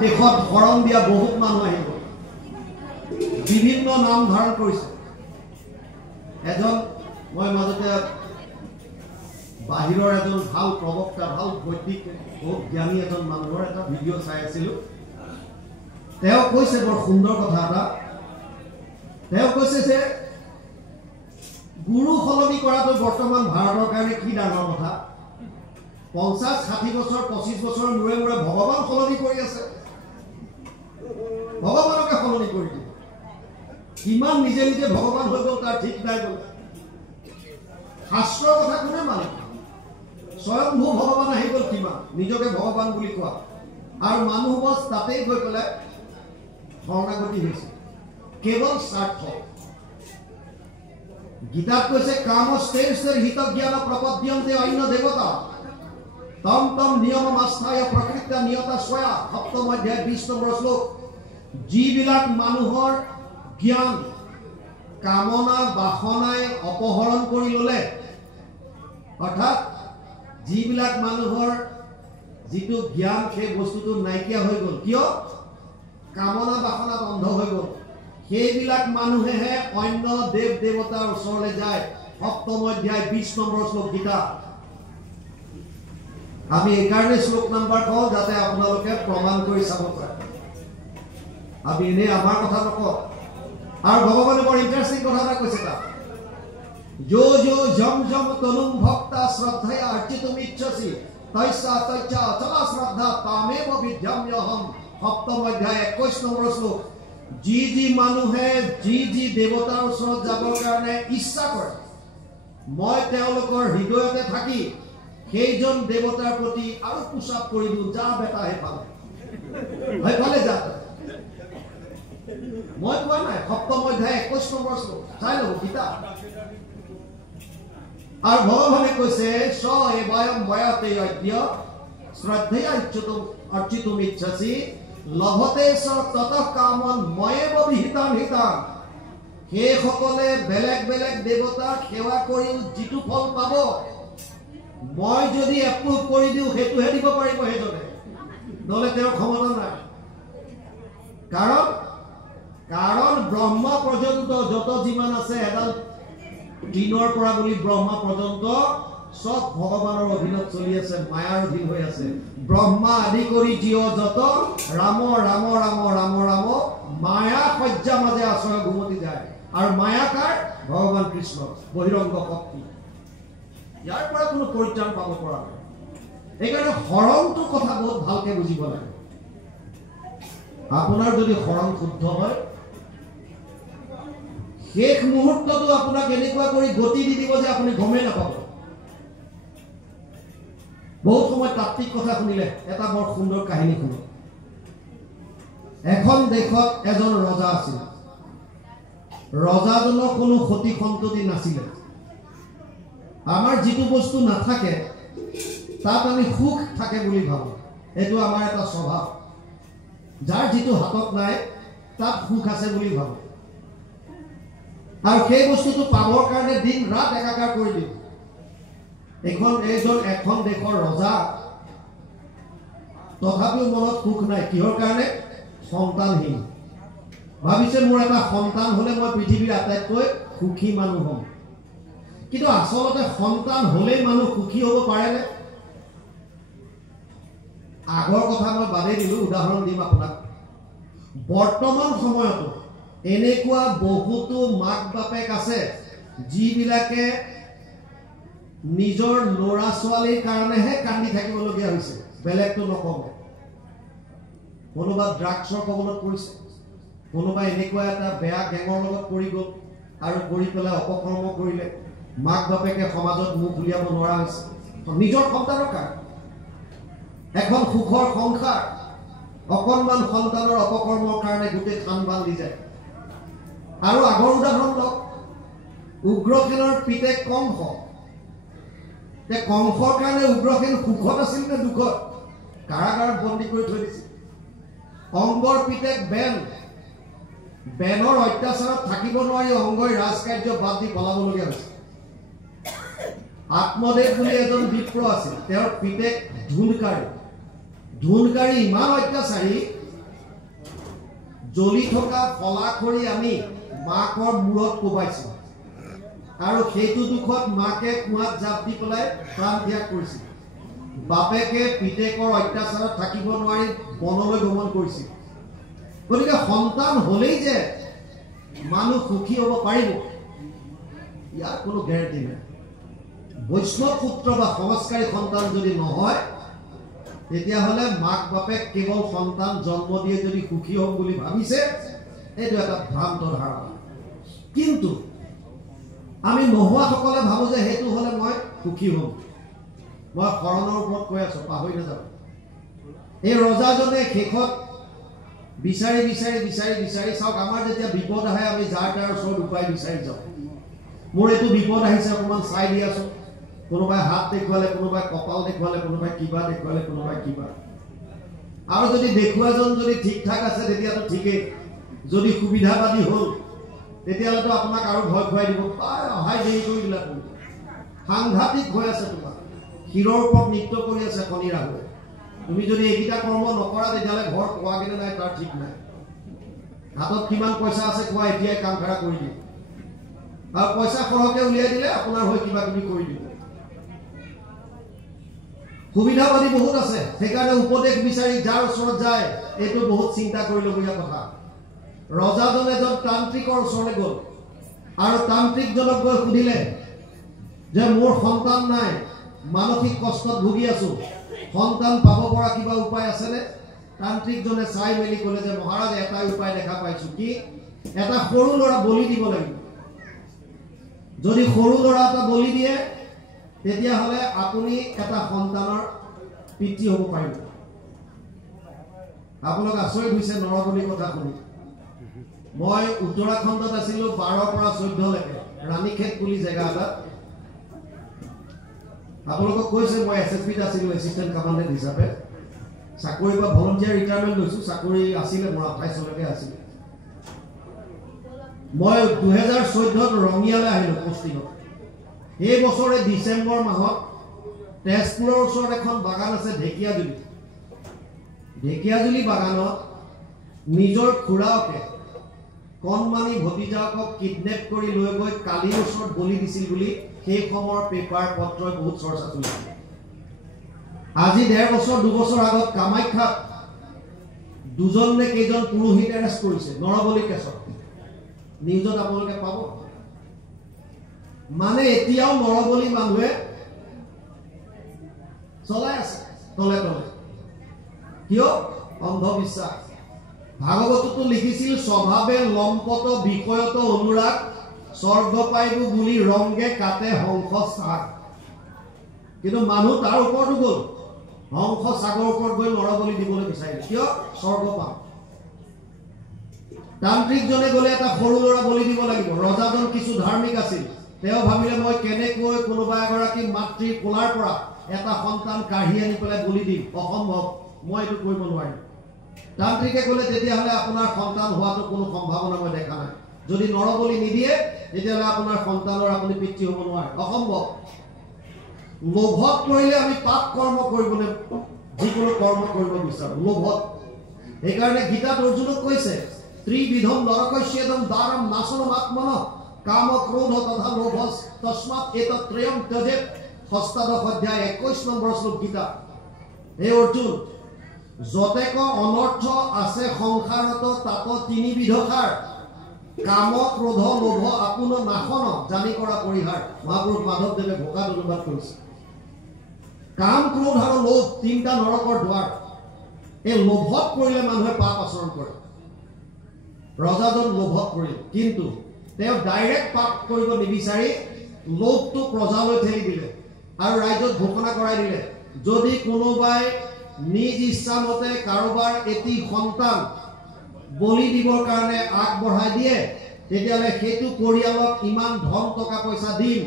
দেশত শৰণ দিয়া বহুত মানুহ আহিব, বিভিন্ন নাম ধাৰণ কৰিছে। এজন মই মাজতে বাহিৰৰ এজন ভাল প্ৰবক্তা, ভাল বৈদিক বহুত জ্ঞানী এজন মানুহৰ এটা ভিডিঅ' চাই আছিলোঁ। তেওঁ কৈছে বৰ সুন্দৰ কথা এটা। তেওঁ কৈছে যে গুৰু সলনি কৰাটো বৰ্তমান ভাৰতৰ কাৰণে কি ডাঙৰ কথা। 50-60 বছৰ 25 বছৰৰ মূৰে মূৰে ভগৱান সলনি কৰি আছে, ভগৱানকে সলনি কৰি দিয়ে। কিমান নিজে নিজে ভগৱান হৈ গ'ল তাৰ ঠিক নাই বোলে। শাস্ত্ৰৰ কথা কোনে মানে? স্বয়ংভূ ভগৱান আহি গ'ল, কিমান নিজকে ভগৱান বুলি কোৱা, আৰু মানুহ বছ তাতেই গৈ পেলাই শৰণাগতি হৈছে কেৱল স্বাৰ্থ। গীতাত কৈছে কামস্তেৰ হিত জ্ঞান প্ৰপদ্যন্তে অন্য দেৱতা তম তম নিয়ম আস্থায় প্ৰকৃত্য নিয়তা স্বয়া। 7ম অধ্যায় 20 নম্বৰ শ্লোক। যিবিলাক মানুহৰ জ্ঞান কামনা বাসনাই অপহৰণ কৰি ল'লে, অৰ্থাৎ যিবিলাক মানুহৰ যিটো জ্ঞান সেই বস্তুটো নাইকিয়া হৈ গ'ল, কিয়? কামনা বাসনাত অন্ধ হৈ গ'ল। সেইবিলাক মানুহেহে অন্য দেৱ দেৱতাৰ ওচৰলৈ যায়। 7ম অধ্যায় 20 নম্বৰ শ্লোক গীতা। আমি এইকাৰণে শ্লোক নাম্বাৰ কওঁ যাতে আপোনালোকে প্ৰমাণ কৰি চাব পাৰে। আমি এনেই আমাৰ কথা নকওঁ। আৰু ভগৱানে বৰ ইণ্টাৰেষ্টিং কথা এটা কৈছে তাত। যো যো যম যম তনুম ভক্তা শ্ৰদ্ধয়া অৰ্চিতুমিচ্ছসি তস্যা তস্যা অচলা শ্ৰদ্ধা তামেব বিদ্যাম্যহম। 7ম অধ্যায় 21 নম্বৰ শ্লোক। যি যি মানুহে যি যি দেৱতাৰ ওচৰত যাবৰ কাৰণে ইচ্ছা কৰে, মই তেওঁলোকৰ হৃদয়তে থাকি সেইজন দেৱতাৰ প্ৰতি আৰু পুচাপ কৰি দিওঁ, যা বেটা সেইফালে যা। মই কোৱা নাই। 7ম অধ্যায় 21 নম্বৰ শ্লোক চাই ল'ব গীতা। আৰু ভগৱানে কৈছে স এবায়ম বয়াতে অদ্য শ্ৰদ্ধয়া অৰ্চিতুমিচ্ছসি লভতে স ততঃ কামন ময়েব বিহিতান হিতান। সেইসকলে বেলেগ বেলেগ দেৱতাক সেৱা কৰিও যিটো ফল পাব, মই যদি এপ্ৰুভ কৰি দিওঁ সেইটোহে দিব পাৰিব সেইজনে, নহ'লে তেওঁৰ ক্ষমতা নাই। কাৰণ ব্ৰহ্মা পৰ্যন্ত যত যিমান আছে, এডাল দিনৰ পৰা বুলি ব্ৰহ্মা পৰ্যন্ত সব ভগৱানৰ অধীনত চলি আছে, মায়াৰ অধীন হৈ আছে। ব্ৰহ্মা আদি কৰি জীৱ যত ৰাম ৰাম ৰাম ৰাম ৰাম মায়া সজ্জা মাজে আশ্ৰয় ঘুমতি যায়। আৰু মায়া কাৰ? ভগৱান কৃষ্ণ, বহিৰংগ শক্তি। ইয়াৰ পৰা কোনো পৰিত্ৰাণ পাব পৰা নাই। সেইকাৰণে শৰণটোৰ কথা বহুত ভালকে বুজিব লাগে। আপোনাৰ যদি শৰণ শুদ্ধ হয়, শেষ মুহূৰ্তটো আপোনাক এনেকুৱা কৰি গতি দি দিব যে আপুনি গমেই নাপাব। বহুত সময় তাত্ত্বিক কথা শুনিলে এটা বৰ সুন্দৰ কাহিনী শুনো। এখন দেশত এজন ৰজা আছিল। ৰজাজনৰ কোনো সতি সন্ততি নাছিলে। আমাৰ যিটো বস্তু নাথাকে তাত আমি সুখ থাকে বুলি ভাবো, এইটো আমাৰ এটা স্বভাৱ। যাৰ যিটো হাতত নাই তাত সুখ আছে বুলি ভাবো, আৰু সেই বস্তুটো পাবৰ কাৰণে দিন ৰাত একাকাৰ কৰি দিওঁ। এখন দেশৰ ৰজা, তথাপিও মনত সুখ নাই। কিহৰ কাৰণে? সন্তানহীন। ভাবিছে মোৰ এটা সন্তান হলে মই পৃথিৱীৰ আটাইতকৈ সুখী মানুহ হ'ম। কিন্তু আচলতে সন্তান হলেই মানুহ সুখী হ'ব পাৰেনে? আগৰ কথা মই বাদেই দিলো, উদাহৰণ দিম আপোনাক। বৰ্তমান সময়তো এনেকুৱা বহুতো মাক বাপেক আছে যিবিলাকে নিজৰ ল'ৰা ছোৱালীৰ কাৰণেহে কান্দি থাকিবলগীয়া হৈছে, বেলেগটো নকব। কোনোবা ড্ৰাগছৰ কবলত পৰিছে, কোনোবা এনেকুৱা এটা বেয়া গেঙৰ লগত পৰি গ'ল আৰু কৰি পেলাই অপকৰ্ম কৰিলে। মাক বাপেকে সমাজত মুখ উলিয়াব নোৱাৰা হৈছে নিজৰ সন্তানৰ কাৰণে। এখন সুখৰ সংসাৰ অকণমান সন্তানৰ অপকৰ্মৰ কাৰণে গোটেই থান বান্ধি যায়। আৰু আগৰ উদাহৰণ লওক, উগ্ৰসেনৰ পিতেক কংস। কংসৰ কাৰণে উগ্ৰসেন সুখত আছিল নে দুখত? কাৰাগাৰত বন্দী কৰি থৈ দিছিল। অংগৰ পিতেক বেনৰ অত্যাচাৰত থাকিব নোৱাৰি অংগই ৰাজকাৰ্য বাদ দি পলাবলগীয়া হৈছে। আত্মদেৱ বুলি এজন বিপ্ৰ আছিল, তেওঁৰ পিতেক ধুনকাৰী ইমান অত্যাচাৰী জ্বলি থকা ফলাখৰি আমি মাকৰ মূৰত কোবাইছো আৰু সেইটো দুখত মাকে কুঁৱাত জাপ দি পেলাই প্ৰাণ ত্যাগ কৰিছিল বাপেকে পিতেকৰ অত্যাচাৰত থাকিব নোৱাৰি বনলৈ গমন কৰিছিল গতিকে সন্তান হলেই যে মানুহ সুখী হ'ব পাৰিব ইয়াৰ কোনো গ্যাৰান্টি নাই বৈষ্ণৱ পুত্ৰ বা সংস্কাৰী সন্তান যদি নহয় তেতিয়াহ'লে মাক বাপেক কেৱল সন্তান জন্ম দিয়ে যদি সুখী হ'ব বুলি ভাবিছে এইটো এটা ভ্ৰান্ত ধাৰণা কিন্তু আমি নোহোৱাসকলে ভাবো যে সেইটো হ'লে মই সুখী হ'ম মই শৰণৰ ওপৰত কৈ আছো পাহৰি নাযাব এই ৰজাজনে শেষত বিচাৰি বিচাৰি বিচাৰি বিচাৰি চাওক আমাৰ যেতিয়া বিপদ আহে আমি যাৰ তাৰ ওচৰত উপায় বিচাৰি যাওঁ মোৰ এইটো বিপদ আহিছে অকণমান চাই দি আছো কোনোবাই হাত দেখুৱালে কোনোবাই কপাল দেখুৱালে কোনোবাই কিবা দেখুৱালে কোনোবাই কিবা আৰু যদি দেখুৱাজন যদি ঠিক ঠাক আছে তেতিয়াতো ঠিকেই যদি সুবিধাবাদী হ'ল তেতিয়াহ'লেতো আপোনাক আৰু ভয় খুৱাই দিব অহাই দেৰি কৰি দিলা সাংঘাতিক হৈ আছে তোমাৰ শিৰৰ ওপৰত নৃত্য কৰি আছে শনি ৰাহুৱে তুমি যদি এইকেইটা কৰ্ম নকৰা তেতিয়াহ'লে ঘৰ পোৱাগেনে নাই তাৰ ঠিক নাই হাতত কিমান পইচা আছে কোৱা এতিয়াই কাম খাৰা কৰি দিয়ে আৰু পইচা সৰহকৈ উলিয়াই দিলে আপোনাৰ হৈ কিবা কিবি কৰি দিব সুবিধাবাদী বহুত আছে সেইকাৰণে উপদেশ বিচাৰি যাৰ ওচৰত যায় এইটো বহুত চিন্তা কৰিবলগীয়া কথা ৰজাজন এজন তান্ত্ৰিকৰ ওচৰলৈ গ'ল আৰু তান্ত্ৰিকজনক গৈ সুধিলে যে মোৰ সন্তান নাই মানসিক কষ্টত ভুগি আছো সন্তান পাব পৰা কিবা উপায় আছেনে তান্ত্ৰিকজনে চাই মেলি ক'লে যে মহাৰাজ এটাই উপায় দেখা পাইছো কি এটা সৰু ল'ৰা বলি দিব লাগিব যদি সৰু ল'ৰা এটা বলি দিয়ে তেতিয়াহ'লে আপুনি এটা সন্তানৰ পিতৃ হ'ব পাৰিব আপোনাক আচৰিত হৈছে নৰবলিৰ কথা শুনি মই উত্তৰাখণ্ডত আছিলো 12 পৰা 14 লৈকে ৰাণীখেত বুলি জেগা এটা আপোনালোকক কৈছে মই এছএছবিত আছিলো এছিষ্টেণ্ট কমাণ্ডেণ্ট হিচাপে চাকৰি বা ভলণ্টিয়াৰ ৰিটায়াৰমেণ্ট লৈছো চাকৰি আছিলে মোৰ 28 লৈকে আছিলে মই 2014ত ৰঙিয়ালৈ আহিলো পোষ্টিঙত এই বছৰে ডিচেম্বৰ মাহত তেজপুৰৰ ওচৰত এখন বাগান আছে ঢেকিয়াজুলি বাগানত নিজৰ খুৰাকে কণমানি ভতিজাকক কিডনেপ কৰি লৈ গৈ কালিৰ ওচৰত বলি দিছিল বুলি সেই সময়ৰ পেপাৰ পত্ৰই বহুত চৰ্চা চলিছিল আজি 1.5 বছৰ 2 বছৰ আগত কামাখ্যাত দুজন নে কেইজন পুৰোহিত এৰেষ্ট কৰিছে নৰবলি কেছত নিউজত আপোনালোকে পাব মানে এতিয়াও নৰবলি মানুহে চলাই আছে তলে তলে কিয় অন্ধবিশ্বাস ভাগৱততো লিখিছিল স্বভাৱে লম্পট বিষয়ত অনুৰাগ স্বৰ্গ পাইব বুলি ৰংগে কাটে হংস চাগ কিন্তু মানুহ তাৰ ওপৰতো গ'ল হংস চাগৰ ওপৰত গৈ নৰবলি দিবলৈ বিচাৰিলে কিয় স্বৰ্গ পাম তান্ত্ৰিকজনে গ'লে এটা সৰু ল'ৰা বলি দিব লাগিব ৰজাজন কিছু ধাৰ্মিক আছিল তেওঁ ভাবিলে মই কেনেকৈ কোনোবা এগৰাকী মাতৃৰ কোলাৰ পৰা এটা সন্তান কাঢ়ি আনি পেলাই বলি দিম অসম্ভৱ মই এইটো কৰিব নোৱাৰিম তান্ত্ৰিকে ক'লে তেতিয়াহ'লে আপোনাৰ সন্তান হোৱাটো কোনো সম্ভাৱনা মই দেখা নাই যদি নৰবলি নিদিয়ে তেতিয়াহ'লে আপোনাৰ সন্তানৰ আপুনি পিতৃ হ'ব নোৱাৰে অসম্ভৱ লোভত পৰিলে আমি পাপ কৰ্ম কৰিবলৈ যিকোনো কৰ্ম কৰিব বিচাৰোঁ লোভত সেইকাৰণে গীতাত অৰ্জুনক কৈছে ত্ৰিবিধম নৰকস্যেদম দ্বাৰম নাশনম আত্মনঃ কাম ক্ৰোধ তথা লোভ তস্মাৎ এতত্ৰয়ম ত্যজেত ষষ্টাদশ অধ্যায় 21 নম্বৰ শ্লোক গীতা হে অৰ্জুন যতেক অনৰ্থ আছে সংসাৰত তাত 3 বিধ সাৰ কাম ক্ৰোধ লোভ আপোন নাশন জানি কৰা পৰিহাৰ মহাপুৰুষ মাধৱদেৱে ভোকাত অনুবাদ কৰিছে কাম ক্ৰোধ আৰু লোভ 3টা নৰকৰ দ্বাৰ এই লোভত পৰিলে মানুহে পাপ আচৰণ কৰে ৰজাজন লোভত পৰিল কিন্তু তেওঁ ডাইৰেক্ট পাপ কৰিব নিবিচাৰি লোভটো প্ৰজালৈ ঠেলি দিলে আৰু ৰাইজক ঘোষণা কৰাই দিলে যদি কোনোবাই নিজ ইচ্ছামতে কাৰোবাৰ এটি সন্তান বলি দিবৰ কাৰণে আগবঢ়াই দিয়ে তেতিয়াহ'লে সেইটো পৰিয়ালক ইমান ধন টকা পইচা দিম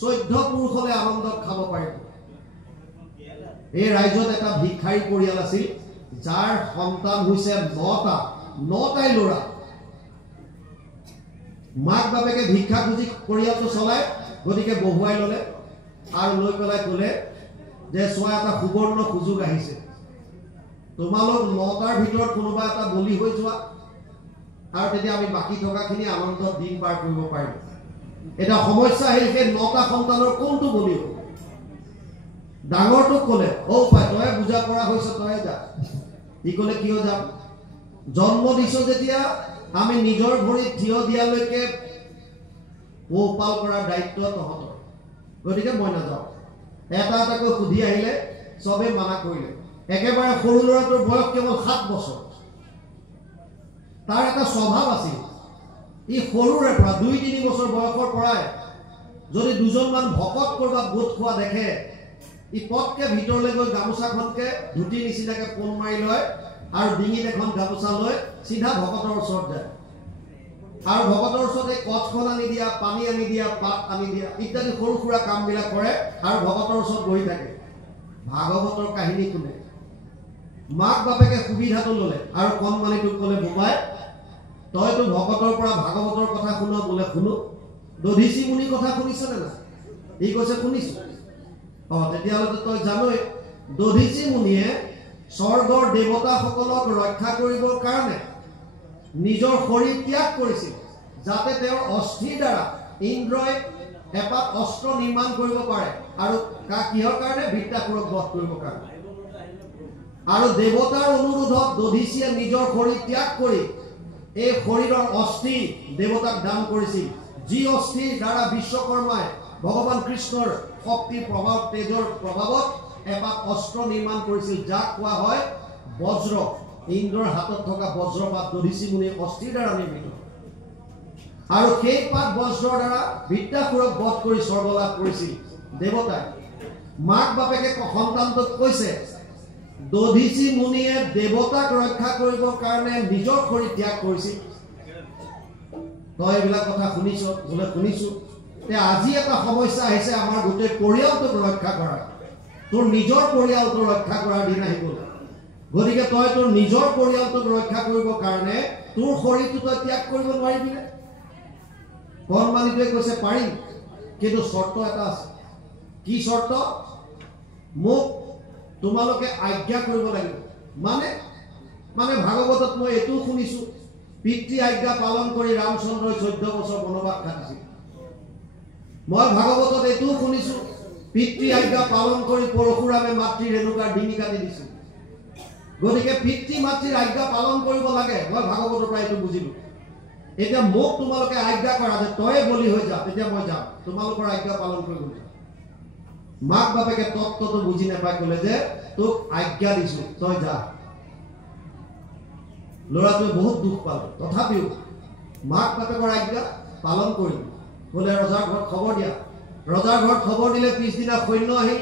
14 পুৰুষলে আনন্দত খাব পাৰিব এই ৰাজ্যত এটা ভিক্ষাৰী পৰিয়াল আছিল যাৰ সন্তান হৈছে 9টাই ল'ৰা মাক বাপেকে ভিক্ষা খুজি পৰিয়ালটো চলাই গতিকে বহুৱাই ল'লে আৰু লৈ পেলাই ক'লে যে চোৱা এটা সুবৰ্ণ সুযোগ আহিছে তোমালোক 9টাৰ ভিতৰত কোনোবা এটা বলি হৈ যোৱা আৰু তেতিয়া আমি বাকি থকাখিনি আনন্দত দিন পাৰ কৰিব পাৰিম এটা সমস্যা আহিল সেই 9টা সন্তানৰ কোনটো বলি হ'ব ডাঙৰটোক ক'লে ও পাই তই বুজা পৰা হৈছ তই যা ই ক'লে কিয় যাম জন্ম দিছ যেতিয়া আমি নিজৰ ভৰিত থিয় দিয়ালৈকে পোহপাল কৰাৰ দায়িত্ব তহঁতৰ গতিকে মই নাযাওঁ এটা এটাকৈ সুধি আহিলে চবে মানা কৰিলে একেবাৰে সৰু ল'ৰাটোৰ বয়স কেৱল 7 বছৰ তাৰ এটা স্বভাৱ আছিল ই সৰুৰে পৰা 2-3 বছৰ বয়সৰ পৰাই যদি দুজনমান ভকত কৰবা গোট খোৱা দেখে ই পটকে ভিতৰলৈ গৈ গামোচাখনকে ধুতি নিচিনাকে পোন মাৰি লয় আৰু ডিঙিত এখন গামোচা লৈ সিধা ভকতৰ ওচৰত যায় আৰু ভকতৰ ওচৰতে কচখন আনি দিয়া পানী আনি দিয়া পাত আনি দিয়া ইত্যাদি সৰু সুৰা কামবিলাক কৰে আৰু ভকতৰ ওচৰত বহি থাকে ভাগৱতৰ কাহিনী শুনে মাক বাপেকে সুবিধাটো ল'লে আৰু কণমানিটোক ক'লে বোপাই তইতো ভকতৰ পৰা ভাগৱতৰ কথা শুন বোলে শুনো দধিচি মুনিৰ কথা শুনিছনে না ই কৈছে শুনিছো তেতিয়াহ'লে তই জানই দধিচি মুনিয়ে স্বৰ্গৰ দেৱতাসকলক ৰক্ষা কৰিবৰ কাৰণে নিজৰ শৰীৰ ত্যাগ কৰিছিল যাতে তেওঁৰ অস্থিৰ দ্বাৰা ইন্দ্ৰই এপাত অস্ত্ৰ নিৰ্মাণ কৰিব পাৰে আৰু কিহৰ কাৰণে বৃত্তাসুৰক বধ কৰিবৰ কাৰণে আৰু দেৱতাৰ অনুৰোধত দধিচিয়ে নিজৰ শৰীৰ ত্যাগ কৰি এই শৰীৰৰ অস্থি দেৱতাক দান কৰিছিল যি অস্থিৰ দ্বাৰা বিশ্বকৰ্মাই ভগৱান কৃষ্ণৰ শক্তিৰ প্ৰভাৱ তেজৰ প্ৰভাৱত এপাত অস্ত্ৰ নিৰ্মাণ কৰিছিল যাক কোৱা হয় বজ্ৰ ইন্দ্ৰৰ হাতত থকা বজ্ৰপাত দধিচি মুনিৰ অস্থিৰ দ্বাৰা নিৰ্মিত আৰু সেই পাত বজ্ৰৰ দ্বাৰা বৃত্তাসুৰক বধ কৰি স্বৰ্গ লাভ কৰিছিল দেৱতাই মাক বাপেকে সন্তানটোক কৈছে দধিচি মুনিয়ে দেৱতাক ৰক্ষা কৰিবৰ কাৰণে নিজৰ শৰীৰ ত্যাগ কৰিছিল তই এইবিলাক কথা শুনিছ বোলে শুনিছো আজি এটা সমস্যা আহিছে আমাৰ গোটেই পৰিয়ালটোক ৰক্ষা কৰা তোৰ নিজৰ পৰিয়ালটো ৰক্ষা কৰাৰ দিন আহিব গতিকে তই তোৰ নিজৰ পৰিয়ালটোক ৰক্ষা কৰিবৰ কাৰণে তোৰ শৰীৰটো তই ত্যাগ কৰিব নোৱাৰিবিনে কণমানিটোৱে কৈছে পাৰিম কিন্তু চৰ্ত এটা আছে কি চৰ্ত মোক তোমালোকে আজ্ঞা কৰিব লাগিব মানে ভাগৱতত মই এটো শুনিছো পিতৃ আজ্ঞা পালন কৰি ৰামচন্দ্ৰই 14 বছৰ বনবাস কাটিছিল মই ভাগৱতত এটো শুনিছো পিতৃ আজ্ঞা পালন কৰি পৰশুৰামে মাতৃ ৰেণুকাৰ ডিঙি কাটি দিছিল গতিকে পিতৃ মাতৃৰ আজ্ঞা পালন কৰিব লাগে মই ভাগৱতৰ পৰা এটো বুজিলো এতিয়া মোক তোমালোকে আজ্ঞা কৰা যে তই বলি হৈ যা তেতিয়া মই যাম তোমালোকৰ আজ্ঞা পালন কৰিব যাম মাক বাপেকে তত্ত্বটো বুজি নাপাই ক'লে যে তোক আজ্ঞা দিছো তই যা ল'ৰাটোৱে বহুত দুখ পালে তথাপিও মাক বাপেকৰ আজ্ঞা পালন কৰিল বোলে ৰজাৰ ঘৰত খবৰ দিয়া ৰজাৰ ঘৰত খবৰ দিলে পিছদিনা সৈন্য আহিল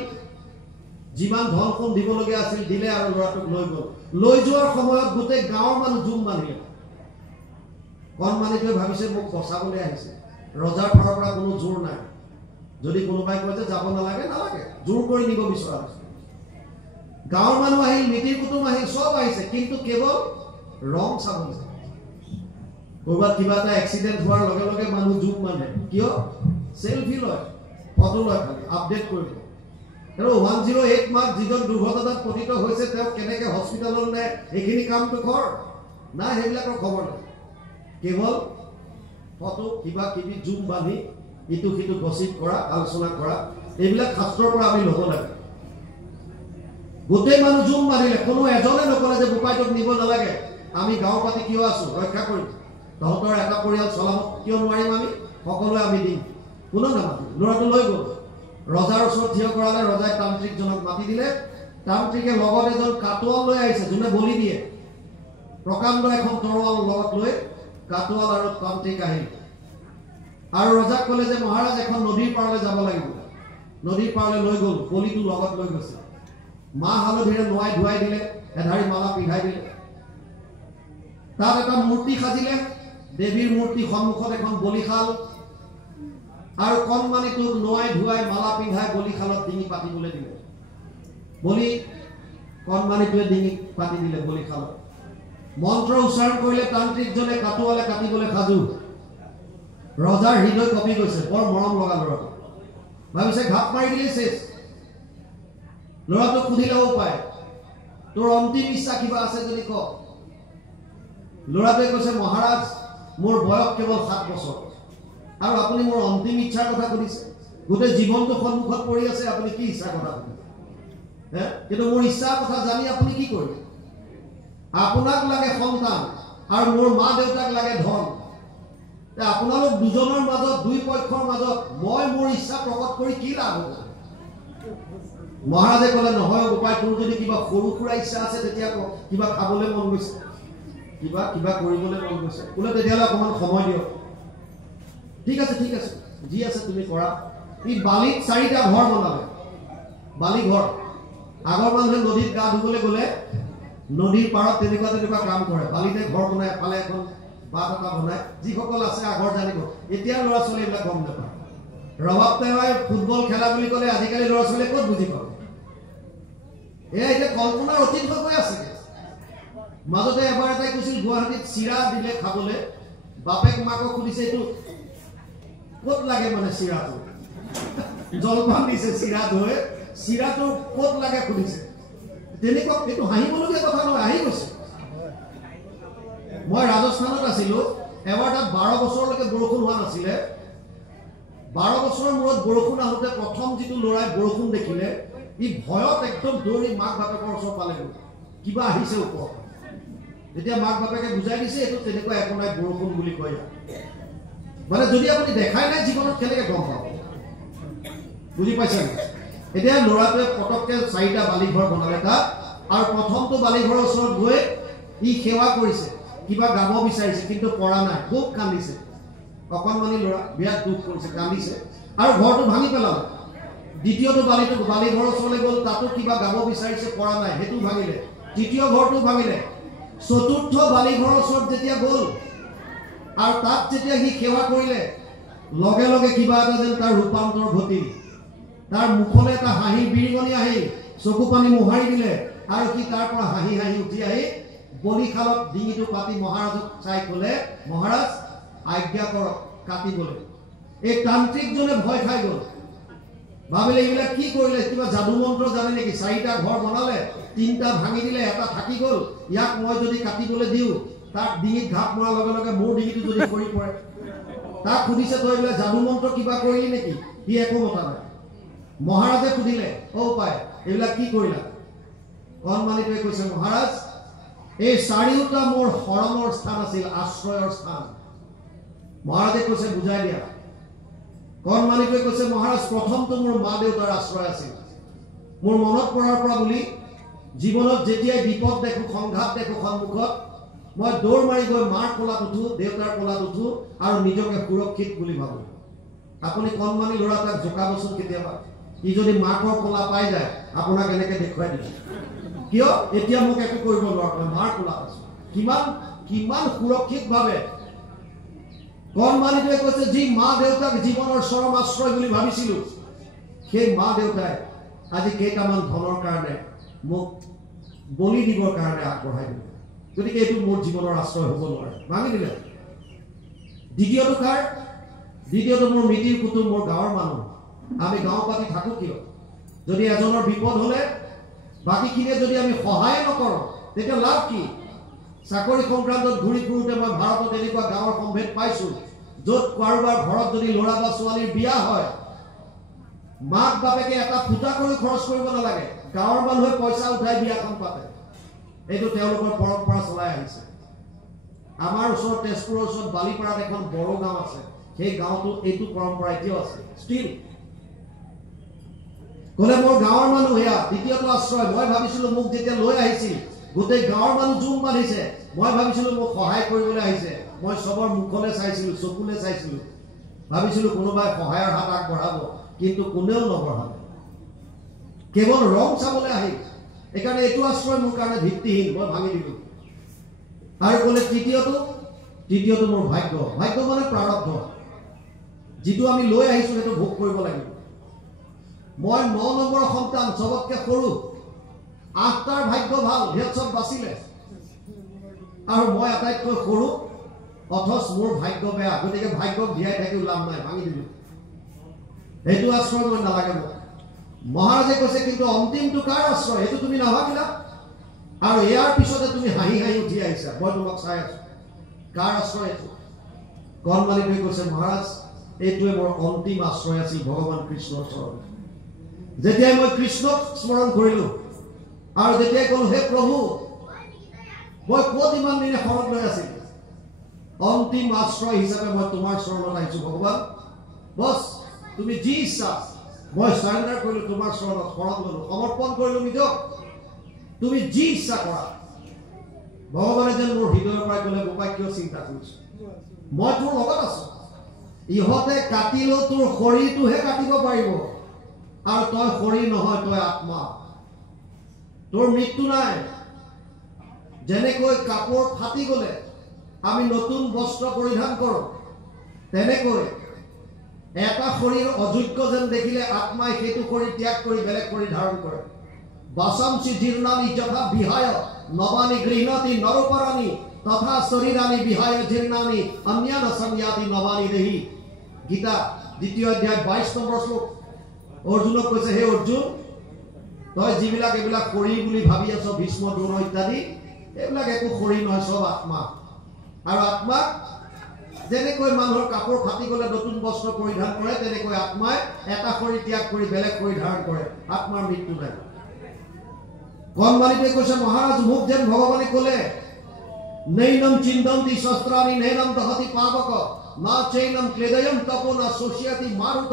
যিমান ধন সোণ দিবলগীয়া আছিল দিলে আৰু ল'ৰাটোক লৈ যোৱাৰ সময়ত গোটেই গাঁৱৰ মানুহ জুম বান্ধিলে কণমানিটোৱে ভাবিছে মোক বচাবলৈ আহিছে ৰজাৰ ফালৰ পৰা কোনো জোৰ নাই যদি কোনোবাই কয় যে যাব নালাগে জোৰ কৰি নিব বিচৰা হৈছে গাঁৱৰ মানুহ আহিল মিতিৰ কুটুম আহিল সব আহিছে কিন্তু কেৱল ৰং চাবলৈ কৰবাত কিবা এটা এক্সিডেন্ট হোৱাৰ লগে লগে মানুহ জুম বান্ধে কিয় সেলফি লয় ফটো লয় খালি আপডেট কৰিব আৰু 108 মাৰ্ক যিজন দুৰ্ঘটনাত পতিত হৈছে তেওঁ কেনেকৈ হস্পিটালত নে এইখিনি কামটো কৰ না সেইবিলাকৰ খবৰ নাই কেৱল ফটো কিবা কিবি জুম বান্ধি ইটো সিটো গসিপ কৰা আলোচনা কৰা এইবিলাক শাস্ত্ৰৰ পৰা আমি ল'ব লাগে গোটেই মানুহ জুম বান্ধিলে কোনো এজনে নকলে যে বোপাইটোক নিব নালাগে আমি গাঁও পাতি কিয় আছো ৰক্ষা কৰিম তহঁতৰ এটা পৰিয়াল চলাব কিয় নোৱাৰিম আমি সকলোৱে আমি দিম কোনো নামাতি ল'ৰাটো লৈ গ'ল ৰজাৰ ওচৰত থিয় কৰালে ৰজাই তান্ত্ৰিকজনক মাতি দিলে তান্ত্ৰিকে লগত এজন কাটোৱাল লৈ আহিছে যোনে বলি দিয়ে প্ৰকাণ্ড এখন তৰোৱাল লগত লৈ কাটোৱাল আৰু তান্ত্ৰিক আহিল আৰু ৰজাক ক'লে যে মহাৰাজ এখন নদীৰ পাৰলৈ যাব লাগিব নদীৰ পাৰলৈ লৈ গ'ল বলিটো লগত লৈ গৈছে মাহ হালধিৰে নোৱাই ধুৱাই দিলে এধাৰি মালা পিন্ধাই দিলে তাত এটা মূৰ্তি সাজিলে দেৱীৰ মূৰ্তি সন্মুখত এখন বলিশাল আৰু কণমানিটোক নোৱাই ধুৱাই মালা পিন্ধাই বলিশালত ডিঙি পাতিবলৈ দিলে বলি কণমানিটোৱে ডিঙি পাতি দিলে বলিশালত মন্ত্ৰ উচ্চাৰণ কৰিলে তান্ত্ৰিকজনে কাটোৱালে কাটিবলৈ সাজু ৰজাৰ হৃদয় কপি গৈছে বৰ মৰম লগা ল'ৰাটো ভাবিছে ঘাপ মাৰি দিলে শেষ ল'ৰাটোক সুধিলেও পায় তোৰ অন্তিম ইচ্ছা কিবা আছে যদি ক ল'ৰাটোৱে কৈছে মহাৰাজ মোৰ বয়স কেৱল 7 বছৰ আৰু আপুনি মোৰ অন্তিম ইচ্ছাৰ কথা সুধিছে গোটেই জীৱনটো সন্মুখত পৰি আছে আপুনি কি ইচ্ছাৰ কথা সুধিছে কিন্তু মোৰ ইচ্ছাৰ কথা জানি আপুনি কি কৰিলে আপোনাক লাগে সন্তান আৰু মোৰ মা দেউতাক লাগে ধন আপোনালোক দুজনৰ মাজত দুই পক্ষৰ মাজত মই মোৰ ইচ্ছা প্ৰকট কৰি কি লাভ হ'ব মহাৰাজে ক'লে নহয় গোপাই তোৰ যদি কিবা সৰু সুৰা ইচ্ছা আছে তেতিয়া কিবা খাবলৈ মন গৈছে কিবা কিবা কৰিবলৈ মন গৈছে বোলে তেতিয়াহ'লে অকণমান সময় দিয়ক ঠিক আছে যি আছে তুমি কৰা ই বালিত 4টা ঘৰ বনালে বালি ঘৰ আগৰ মানুহে নদীত গা ধুবলৈ গ'লে নদীৰ পাৰত তেনেকুৱা কাম কৰে বালিতে ঘৰ বনাই এফালে এখন বাট এটা বনাই যিসকল আছে আগৰ জানিব এতিয়া ল'ৰা ছোৱালী এইবিলাক গম নাপায় ৰবাব টেৱাই ফুটবল খেলা বুলি ক'লে আজিকালি ল'ৰা ছোৱালীয়ে ক'ত বুজি পাব এয়া এতিয়া কল্পনাৰ অতীত হৈ গৈ আছে মাজতে এবাৰ এটাই কৈছিল গুৱাহাটীত চিৰা দিলে খাবলৈ বাপেক মাকক সুধিছে এইটো ক'ত লাগে মানে চিৰাটো জলপান দিছে চিৰা দৈ চিৰাটো ক'ত লাগে সুধিছে তেনেকুৱা এইটো হাঁহিবলগীয়া কথা নহয় আহি গৈছে মই ৰাজস্থানত আছিলো এবাৰ তাত 12 বছৰলৈকে বৰষুণ হোৱা নাছিলে 12 বছৰৰ মূৰত বৰষুণ আহোঁতে প্ৰথম যিটো ল'ৰাই বৰষুণ দেখিলে ই ভয়ত একদম দৌৰি মাক বাপেকৰ ওচৰ পালেগৈ কিবা আহিছে ওপৰত তেতিয়া মাক বাপেকে বুজাই দিছে এইটো তেনেকুৱা একো নাই বৰষুণ বুলি কয় মানে যদি আপুনি দেখাই নাই জীৱনত কেনেকৈ গম পাব বুজি পাইছে এতিয়া ল'ৰাটোৱে পটককে 4টা বালি ঘৰ বনালে তাত আৰু প্ৰথমটো বালি ঘৰৰ ওচৰত গৈ ই সেৱা কৰিছে কিবা গাব বিচাৰিছে কিন্তু পৰা নাই খুব কান্দিছে অকণমানি ল'ৰা বিৰাট দুখ কৰিছে কান্দিছে আৰু ঘৰটো ভাঙি পেলালে দ্বিতীয়টো বালি ঘৰৰ ওচৰলৈ গ'ল তাতো কিবা গাব বিচাৰিছে পৰা নাই সেইটো ভাঙিলে তৃতীয় ঘৰটো ভাঙিলে চতুৰ্থ বালি ঘৰৰ ওচৰত যেতিয়া গ'ল আৰু তাত যেতিয়া সি সেৱা কৰিলে লগে লগে কিবা এটা যেন তাৰ ৰূপান্তৰ ঘটিল তাৰ মুখলৈ এটা হাঁহি বিৰিঙনি আহিল চকু পানী মোহাৰি দিলে আৰু সি তাৰ পৰা হাঁহি উঠি আহি বলিখালত ডিঙিটো পাতি মহাৰাজক চাই ক'লে মহাৰাজ আজ্ঞা কৰক কাটিবলৈ এই তান্ত্ৰিকজনে ভয় খাই গ'ল ভাবিলে এইবিলাক কি কৰিলে কিবা যাদু মন্ত্ৰ জানে নেকি 4টা ঘৰ বনালে 3টা ভাঙি দিলে এটা থাকি গ'ল ইয়াক মই যদি কাটিবলৈ দিওঁ তাক ডিঙিত ঘাপ মৰাৰ লগে লগে মোৰ ডিঙিটো যদি পৰি পৰে তাক সুধিছে তই এইবিলাক যাদু মন্ত্ৰ কিবা কৰিলি নেকি সি একো মতা নাই মহাৰাজে সুধিলে পায় এইবিলাক কি কৰিলা কণমানিটোৱে কৈছে মহাৰাজ এই 4টা মোৰ শৰণৰ স্থান আছিল আশ্ৰয়ৰ স্থান মহাৰাজে কৈছে বুজাই দিয়া কণমানিটোৱে কৈছে মহাৰাজ প্ৰথমটো মোৰ মা দেউতাৰ আশ্ৰয় আছিল মোৰ মনত পৰাৰ পৰা বুলি জীৱনত যেতিয়াই বিপদ দেখো সংঘাত দেখো সন্মুখত মই দৌৰ মাৰি গৈ মাৰ কোলাত উঠো দেউতাৰ কোলাত উঠো আৰু নিজকে সুৰক্ষিত বুলি ভাবো আপুনি কণমানি ল'ৰা তাক জোকাবচোন কেতিয়াবা ই যদি মাকৰ কোলা পাই যায় আপোনাক এনেকৈ দেখুৱাই দিব কিয় এতিয়া মোক একো কৰিব নোৱাৰো মাৰ কোলাত আছো কিমান সুৰক্ষিতভাৱে কণমানিটোৱে কৈছে যি মা দেউতাক জীৱনৰ চৰম আশ্ৰয় বুলি ভাবিছিলো সেই মা দেউতাই আজি কেইটামান ধনৰ কাৰণে মোক বলি দিবৰ কাৰণে আগবঢ়াই দিলে গতিকে এইটো মোৰ জীৱনৰ আশ্ৰয় হ'ব নোৱাৰে ভাঙি দিলে দ্বিতীয়টো মোৰ মিতিৰ কুটুম মোৰ গাঁৱৰ মানুহ আমি গাঁও পাতি থাকো কিয় যদি এজনৰ বিপদ হ'লে বাকীখিনিয়ে যদি আমি সহায় নকৰোঁ তেতিয়া লাভ কি চাকৰি সংক্ৰান্তত ঘূৰি ফুৰোঁতে মই ভাৰতত এনেকুৱা গাঁৱৰ সম্ভেদ পাইছোঁ য'ত কাৰোবাৰ ঘৰত যদি ল'ৰা বা ছোৱালীৰ বিয়া হয় মাক বাপেকে এটা ফুটা কৰি খৰচ কৰিব নালাগে গাঁৱৰ মানুহে পইচা উঠাই বিয়াখন পাতে এইটো তেওঁলোকৰ পৰম্পৰা চলাই আহিছে আমাৰ ওচৰত তেজপুৰৰ ওচৰত বালিপাৰাত এখন বড়ো গাঁও আছে সেই গাঁৱটো এইটো পৰম্পৰা এতিয়াও আছে ষ্টিল ক'লে মোৰ গাঁৱৰ মানুহ এয়া দ্বিতীয়টো আশ্ৰয় মই ভাবিছিলোঁ মোক যেতিয়া লৈ আহিছিল গোটেই গাঁৱৰ মানুহ জুম বান্ধিছে মই ভাবিছিলোঁ মোক সহায় কৰিবলৈ আহিছে মই চবৰ মুখলৈ চাইছিলোঁ চকুলৈ চাইছিলোঁ ভাবিছিলোঁ কোনোবাই সহায়ৰ হাত আগবঢ়াব কিন্তু কোনেও নবঢ়ালে কেৱল ৰং চাবলৈ আহিল এইকাৰণে এইটো আশ্ৰয় মোৰ কাৰণে ভিত্তিহীন মই ভাঙি দিলোঁ আৰু ক'লে তৃতীয়টো মোৰ ভাগ্য মানে প্ৰাৰব্ধ যিটো আমি লৈ আহিছোঁ সেইটো ভোগ কৰিব লাগিব মই 9 নম্বৰৰ সন্তান চবতকৈ সৰু 8টাৰ ভাগ্য ভাল সিহঁত চব বাচিলে আৰু মই আটাইতকৈ সৰু অথচ মোৰ ভাগ্য বেয়া গতিকে ভাগ্যক দিয়াই থাকিও লাভ নাই ভাঙি দিলোঁ এইটো আশ্ৰয় মই নালাগে মোক মহাৰাজে কৈছে কিন্তু অন্তিমটো কাৰ আশ্ৰয় এইটো তুমি নাভাবিলা আৰু ইয়াৰ পিছতে তুমি হাঁহি উঠি আহিছা মই তোমাক চাই আছো কাৰ আশ্ৰয় এইটো কণমানিটোৱে কৈছে মহাৰাজ এইটোৱে মোৰ অন্তিম আশ্ৰয় আছিল ভগৱান কৃষ্ণৰ চৰণত যেতিয়াই মই কৃষ্ণক স্মৰণ কৰিলো আৰু যেতিয়াই ক'লো হে প্ৰভু মই ক'ত ইমান দিনে শৰণ লৈ আছিল অন্তিম আশ্ৰয় হিচাপে মই তোমাৰ চৰণত আহিছো ভগৱান বস তুমি যি ইচ্ছা মই সাৰেণ্ডাৰ কৰিলো তোমাৰ চৰণত শৰণ ললো সমৰ্পণ কৰিলো নিজক তুমি যি ইচ্ছা কৰা ভগৱানে যেন মোৰ হৃদয়ৰ পৰা ক'লে গোপাই কিয় চিন্তা কৰিছো মই তোৰ লগত আছো ইহঁতে কাটিলেও তোৰ শৰীৰটোহে কাটিব পাৰিব আৰু তই শৰীৰ নহয় তই আত্মা তোৰ মৃত্যু নাই যেনেকৈ কাপোৰ ফাটি গ'লে আমি নতুন বস্ত্ৰ পৰিধান কৰোঁ তেনেকৈ এটা শৰীৰ অযোগ্য যেন দেখিলে আত্মাই সেইটো শৰীৰ ত্যাগ কৰি বেলেগ শৰীৰ ধাৰণ কৰে বাসাংসি জীৰ্ণানি যথা বিহায় নবানি গৃহণতি নৰপৰাণি তথা শৰীৰানি বিহায় জীৰ্ণানি অন্যান সংয়াতি নবানি দেহি গীতা দ্বিতীয় অধ্যায় 22 নম্বৰ শ্লোক অৰ্জুনক কৈছে হে অৰ্জুন তই যিবিলাক এইবিলাক শৰীৰ বুলি ভাবি আছ ভীষ্ম দ্ৰোণ ইত্যাদি এইবিলাক একো শৰীৰ নহয় সব আত্মা আৰু আত্মা যেনেকৈ মানুহৰ কাপোৰ ফাটি গ'লে নতুন বস্ত্ৰ পৰিধান কৰে তেনেকৈ আত্মাই এটা শৰীৰ ত্যাগ কৰি বেলেগ শৰীৰ ধাৰণ কৰে আত্মাৰ মৃত্যু নাই কণমানিটোৱে কৈছে মহাৰাজ মোক যেন ভগৱানে ক'লে নৈনম চিন্তন্তি শস্ত্ৰাণি নৈনম দহতি পাৱক না চৈনম ক্লেদয়ম তপো না শোষ্যতি মারুত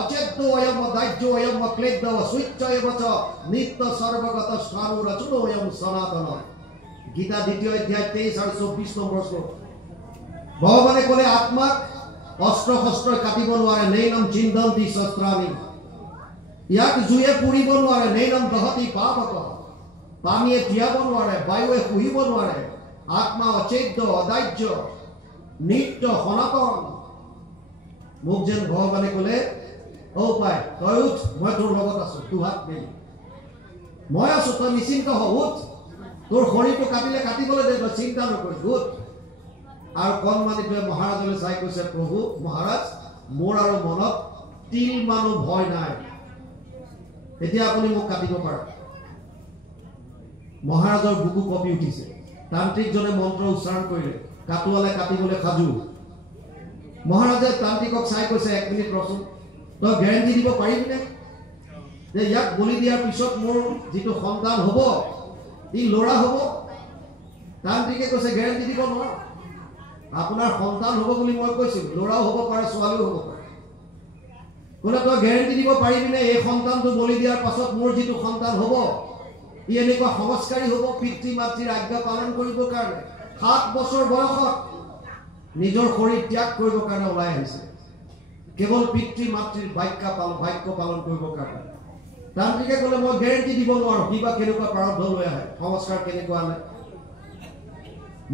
অচেদ্য অয়ম দাহ্য অয়ম ক্লেদ্য সুচ্চ এবচ নিত্য সর্বগত স্থানু রচন অয়ম সনাতন গীতা দ্বিতীয় অধ্যায় 23 আৰু 24 নম্বৰ শ্লোক ভগৱানে ক'লে আত্মাক অস্ত্ৰ শস্ত্ৰ কাটিব নোৱাৰে নৈনম চিন্তন্তি শস্ত্ৰাণি ইয়াক জুয়ে পুৰিব নোৱাৰে নৈনম দহতি পাৱক পানীয়ে তিয়াব নোৱাৰে বায়ুৱে শুহিব নোৱাৰে আত্মা অচেদ্য অদাহ্য নিত্য সনাতন মোক যেন ভগৱানে ক'লে ও পাই তই উঠ মই তোৰ লগত আছো দুহাত মেলি মই আছো তই নিশ্চিন্ত হ উঠ তোৰ শৰীৰটো কাটিলে কাটিবলৈ দে তই চিন্তা নকৰিবি উঠ আৰু কণমানিটোৱে মহাৰাজলৈ চাই কৈছে প্ৰভু মহাৰাজ মোৰ আৰু মনত তিল মানো ভয় নাই এতিয়া আপুনি মোক কাটিব পাৰে মহাৰাজৰ বুকু কঁপি উঠিছে তান্ত্ৰিকজনে মন্ত্ৰ উচ্চাৰণ কৰিলে কাটুৱালে কাটিবলৈ সাজু মহাৰাজে তান্ত্ৰিকক চাই কৈছে এক মিনিট ৰচোন তই গ্যাৰেণ্টি দিব পাৰিবিনে যে ইয়াক বলি দিয়াৰ পিছত মোৰ যিটো সন্তান হ'ব ই ল'ৰা হ'ব তান্ত্ৰিকে কৈছে গ্যাৰেণ্টি দিব নোৱাৰো আপোনাৰ সন্তান হ'ব বুলি মই কৈছো ল'ৰাও হ'ব পাৰে ছোৱালীও হ'ব পাৰে কোনে তই গ্যাৰেণ্টি দিব পাৰিবিনে এই সন্তানটো বলি দিয়াৰ পাছত মোৰ যিটো সন্তান হ'ব ই এনেকুৱা সংস্কাৰী হ'ব পিতৃ মাতৃৰ আজ্ঞা পালন কৰিবৰ কাৰণে 7 বছৰ বয়সত নিজৰ শৰীৰ ত্যাগ কৰিবৰ কাৰণে ওলাই আহিছে কেৱল পিতৃ মাতৃৰ বাক্য পালন কৰিবৰ কাৰণে তান্ত্ৰিকে ক'লে মই গ্যাৰেণ্টি দিব নোৱাৰো কিবা কেনেকুৱা প্ৰাৰব্ধ লৈ আহে সংস্কাৰ কেনেকুৱা আনে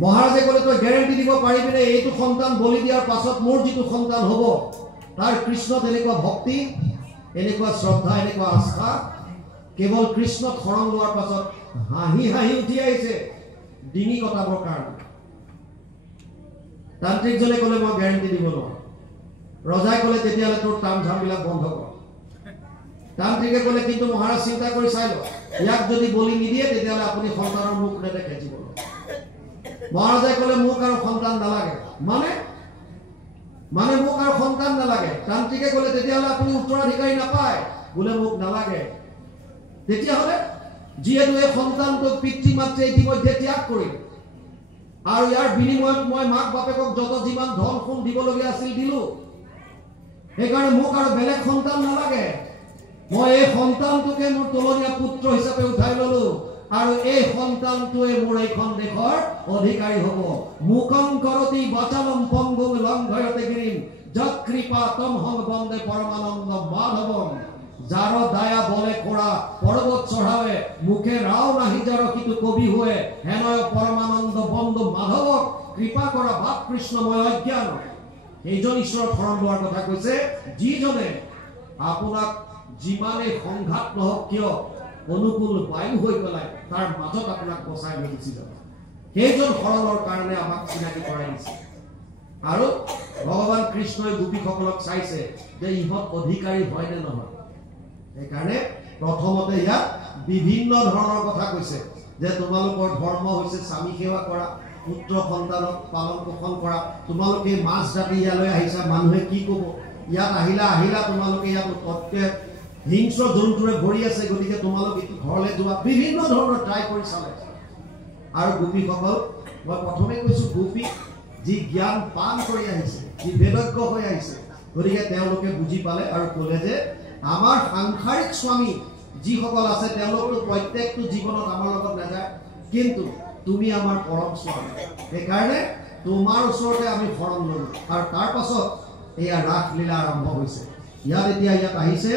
মহাৰাজে ক'লে তই গ্যাৰেণ্টি দিব পাৰিবিনে এইটো সন্তান বলি দিয়াৰ পাছত মোৰ যিটো সন্তান হ'ব তাৰ কৃষ্ণত এনেকুৱা ভক্তি এনেকুৱা শ্ৰদ্ধা এনেকুৱা আস্থা কেৱল কৃষ্ণক শৰণ লোৱাৰ পাছত হাঁহি হাঁহি উঠি আহিছে ডিঙি কটাবৰ কাৰণে তান্ত্ৰিকজনে ক'লে মই গ্যাৰেণ্টি দিব নোৱাৰো ৰজাই ক'লে তেতিয়ালে তোৰ তামঝামবিলাক বন্ধ কৰ তান্ত্ৰিকে ক'লে কিন্তু মহাৰাজ চিন্তা কৰি চাই ল ইয়াক যদি বলি নিদিয়ে তেতিয়ালে আপুনি সন্তানৰ মুখ নেদেখে জীৱনত মহাৰাজে ক'লে মোক আৰু সন্তান নালাগে মানে মোক আৰু সন্তান নালাগে তান্ত্ৰিকে ক'লে তেতিয়ালে আপুনি উত্তৰাধিকাৰী নাপায় বোলে মোক নালাগে তেতিয়াহ'লে যিহেতু এই সন্তানটোক পিতৃ মাতৃয়ে ইতিমধ্যে ত্যাগ কৰিলে আৰু ইয়াৰ বিনিময়ত মই মাক বাপেকক যত যিমান ধন সোণ দিবলগীয়া আছিল দিলো সেইকাৰণে মোক আৰু বেলেগ সন্তান নালাগে মই এই সন্তানটোকে মোৰ তলনীয়া পুত্ৰ হিচাপে উঠাই ললো আৰু এই সন্তানটোৱে মোৰ এইখন দেশৰ অধিকাৰী হ'ব মুখং কৰতি বচনম পঙ্গুম লংঘয়তে গিৰিম যৎ কৃপা তমহং বন্দে পৰমানন্দ মাধৱম যাৰ দায়া বলে খোড়া পৰ্বত চঢ়াৱে মুখে ৰাও নাহি যাৰ কিতু কবি হয়ে হেনয় পৰমানন্দ বন্ধু মাধৱক কৃপা কৰা বাপ কৃষ্ণময় অজ্ঞান এইজন ঈশ্বৰ শৰণ লোৱাৰ কথা কৈছে যিজনে আপোনাক যিমানে সংঘাত নহওক কিয় অনুকূল বায়ু হৈ পেলাই তাৰ মাজত আপোনাক বচাই লৈ গুচি যাব সেইজন শৰণৰ কাৰণে আমাক চিনাকি কৰাই দিছে আৰু ভগৱান কৃষ্ণই গোপীসকলক চাইছে যে ইহঁত অধিকাৰী হয় নে নহয় সেইকাৰণে প্ৰথমতে ইয়াত বিভিন্ন ধৰণৰ কথা কৈছে যে তোমালোকৰ ধৰ্ম হৈছে স্বামী সেৱা কৰা পুত্ৰ সন্তানক পালন পোষণ কৰা তোমালোকে মাছ জাতি ইয়ালৈ আহিছা মানুহে কি ক'ব ইয়াত আহিলা তোমালোকে ইয়াত তৎকে হিংস্ৰ জন্তুৰে ভৰি আছে গতিকে তোমালোক ইটো ঘৰলৈ যোৱা বিভিন্ন ধৰণৰ ট্ৰাই কৰি চালে আৰু গোপীসকল মই প্ৰথমে কৈছো গোপী যি জ্ঞান পান কৰি আহিছে যি বেদজ্ঞ হৈ আহিছে গতিকে তেওঁলোকে বুজি পালে আৰু ক'লে যে আমাৰ সাংসাৰিক স্বামী যিসকল আছে তেওঁলোকৰ প্ৰত্যেকটো জীৱনত আমাৰ লগত নাযায় কিন্তু তুমি আমাৰ পৰম স্বামী সেইকাৰণে তোমাৰ ওচৰতে আমি শৰণ ল'লো আৰু তাৰ পাছত এয়া ৰাসলীলা আৰম্ভ হৈছে ইয়াত আহিছে